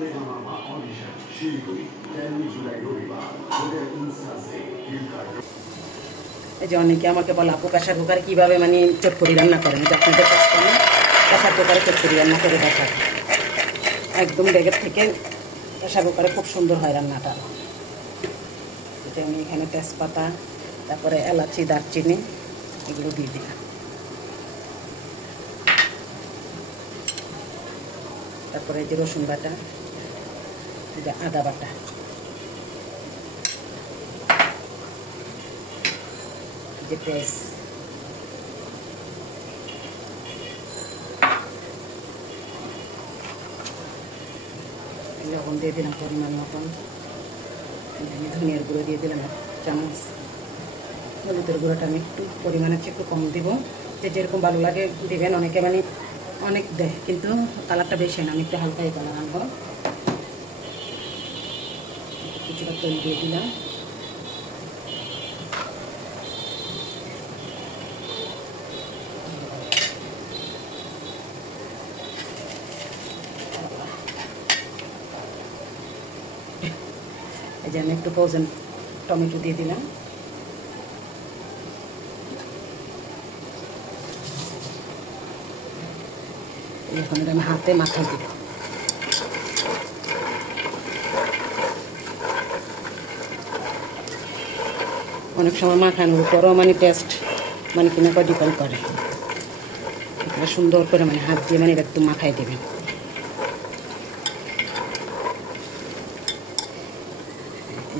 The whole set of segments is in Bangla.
এই যে অনেকে আমাকে বলে আপু প্রেসার কুকারে কীভাবে মানে চটপটি রান্না করেন, যে আপনাদের কাছে প্রেসার কুকারে চটপটি রান্না করে দেখা একদম ডেগের থেকে প্রেসার কুকারে খুব সুন্দর হয় রান্নাটা। এটা আমি এখানে তেজপাতা, তারপরে এলাচি, দারচিনি এগুলো দিয়ে দিলাম। তারপরে এই যে রসুন বাটা, এই যে আদা বাটা, যে পেঁয়াজ, লবণ দিয়ে দিলাম পরিমাণ মতন। আমি ধনিয়ার গুঁড়ো দিয়ে দিলাম 1 চামচ। হলুদের গুঁড়োটা আমি একটু পরিমাণে একটু কম দিব, যে যেরকম ভালো লাগে দেবেন। অনেকে মানে অনেক দেয়, কিন্তু কালারটা বেশি না, আমি একটু হালকাই কালার আনবো। কিছুটা তেল দিয়ে দিলাম। এই যে আমি একটু ফ্রোজেন টমেটো দিয়ে দিলাম। এখন আমি হাতে মাখাই দিব। অনেক সময় মাখানোর পরও মানে টেস্ট মানে কিনা করে ডিপেন্ড করে। এটা সুন্দর করে মানে হাত দিয়ে মানে একটু মাখাই দেবেন।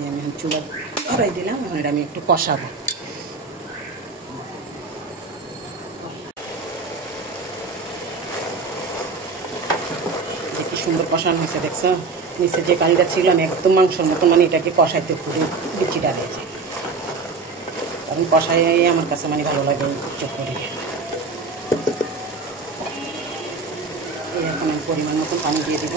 আমি চুলা ধরাই দিলাম, এখন এটা আমি একটু কষাবো। কি সুন্দর কষানো হয়েছে দেখছো, নিচে যে কালিটা ছিল আমি একদম মাংসের মতো মানে এটাকে কষাইতে পুরো বিচিটা রয়েছে। কারণ কষাই আমার কাছে মানে ভালো লাগে চটপটি। এখন আমি পরিমাণ মতো পানি দিয়ে দিব।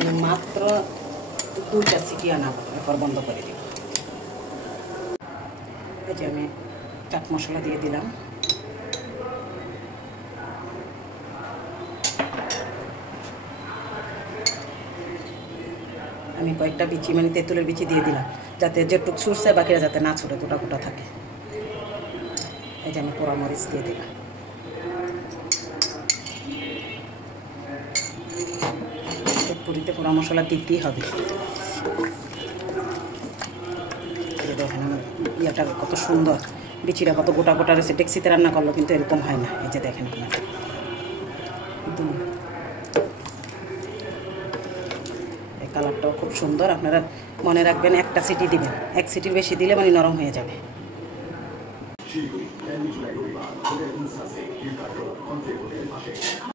আমি মাত্র 2টা সিটি আনাবো, এরপর বন্ধ করে দিব। এই যে আমি চাট মশলা দিয়ে দিলাম। আমি কয়েকটা বিচি মানে তেঁতুলের বিচি দিয়ে দিলাম, যাতে যেটুক ছুটছে বাকিরা যাতে না ছুটে, গোটা গোটা থাকে। এই যে আমি পোড়া মরিচ দিয়ে দিলাম। পুরিতে পোড়া মশলা দিতেই হবে। দেখেন আমার ইয়েটা কত সুন্দর, বিচিটা কত গোটা গোটা রয়েছে। ডেক্সিতে রান্না করলো কিন্তু এরকম হয় না। এই যে দেখেন আপনারা, এই কালারটাও খুব সুন্দর। আপনারা মনে রাখবেন 1টা সিটি দিবেন, 1 সিটির বেশি দিলে মানে নরম হয়ে যাবে।